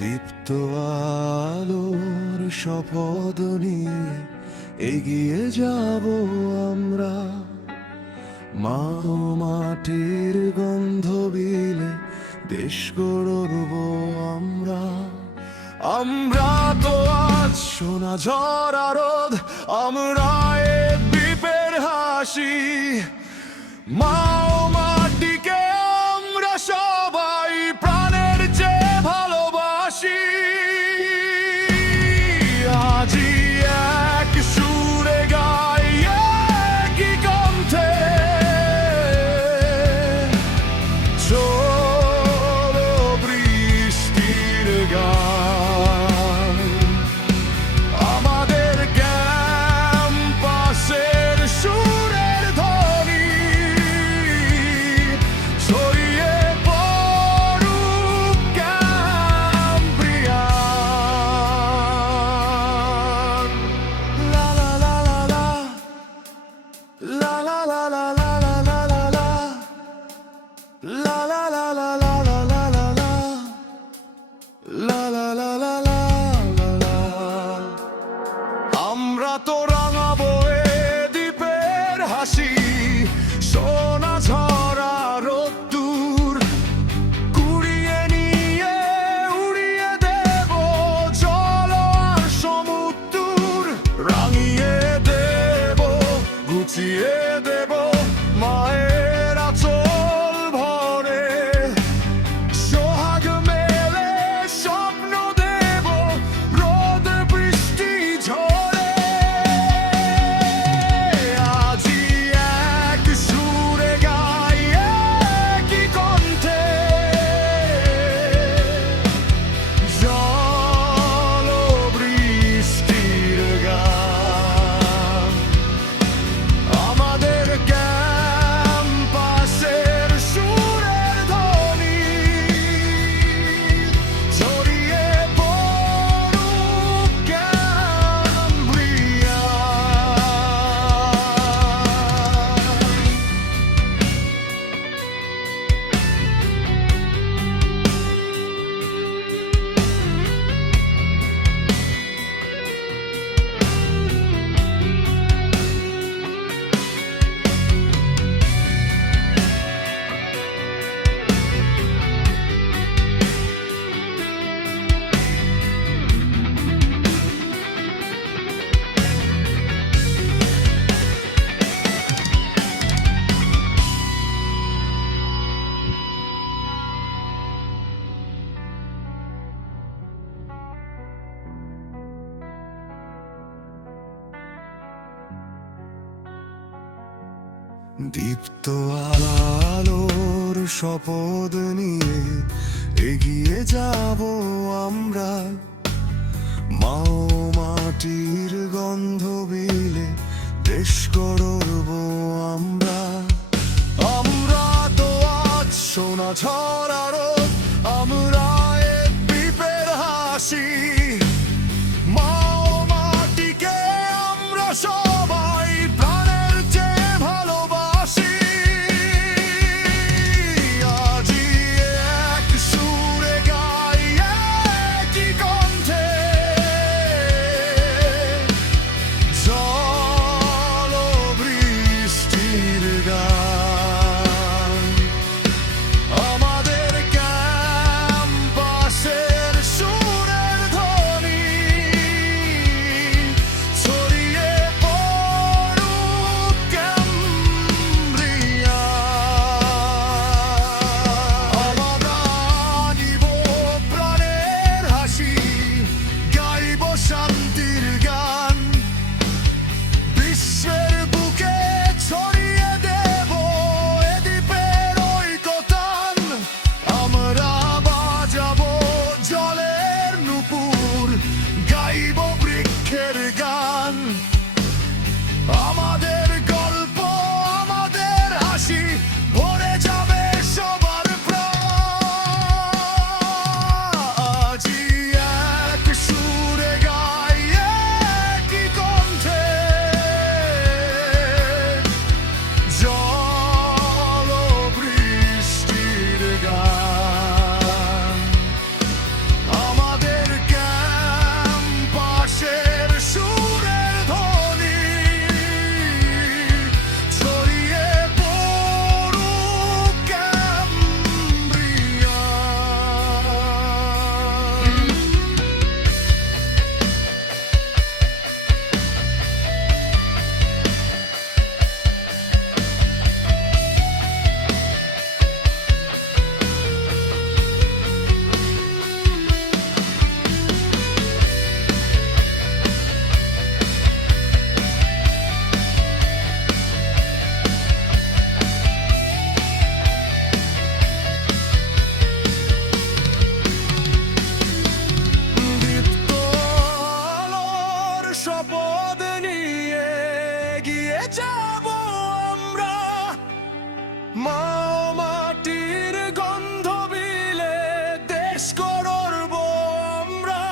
দীপ্ত আলোর শপথ নিয়ে এগিয়ে যাব আমরা, মা ও মাটির গন্ধ বিলে দেশ গড়ব আমরা। আমরা তো আজ সোনা ঝরা রোদ, আমরা এ দ্বীপের হাসি। মা ও মাটিকে আমরা সবাই প্রাণের চেয়ে ভালোবাসি। আজি এক সুরে গাই একই কণ্ঠে, চলো বৃষ্টির গান। আমাদের ক্যাম্পাসের সুরের ধ্বনি ছড়িয়ে পড়ুক ক্যাম্ব্রিয়ান। লা লা লা লা লা, লা লা লা লা লা লা লা লা, লা লা লা লা লা লা লা লা লা, লা লা লা লা লা লা লা। আমরা তো রাঙাবো এ দ্বীপের হাসি, সোনা ঝরা রোদ্দুর কুড়িয়ে নিয়ে উড়িয়ে দেব জল আর সমুদ্র। রাঙিয়ে দেব, গুছিয়ে দেব মায়ের আঁচল ভরে, সোহাগ মেলে স্বপ্ন দেব রোদ বৃষ্টি ঝরে। আজি এক সুরে গাই একই কণ্ঠে, জল ও বৃষ্টির গান। আমাদের ক্যাম্পাসের সুরের ধ্বনি ছড়িয়ে পড়ুক ক্যাম্ব্রিয়ান। দীপ্ত আলোর শপথ নিয়ে এগিয়ে যাব আমরা, মা ও মাটির গন্ধ বিলে দেশ গড়ব আমরা। আমরা তো আজ সোনা ঝরা রোদ, আমরা এ দ্বীপের হাসি। মা ও মাটিকে আমরা সবাই প্রাণের চেয়ে ভালোবাসি। আজি এক সুরে গাই একই কণ্ঠে, জল ও বৃষ্টির গান। আমাদের দেশ করব আমরা,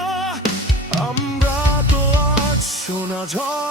আমরা তো আজ সোনা ঝড়